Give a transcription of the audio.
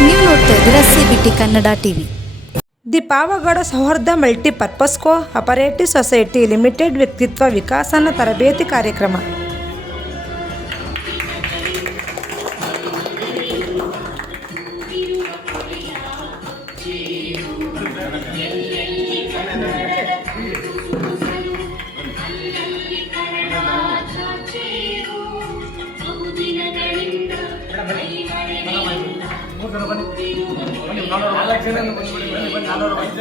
ನೀವು ನೋಡ್ತಾ ಇದ್ದೀರಾ C B T Kannada TV the Pavagada Souharda multipurpose cooperative society limited ವ್ಯಕ್ತಿತ್ವ ವಿಕಾಸನ ತರಬೇತಿ ಕಾರ್ಯಕ್ರಮ ನಾಲ್ಕು ಜನ ಬನ್ನಿ ಬನ್ನಿ ನಾಲ್ವರು ಬನ್ನಿ.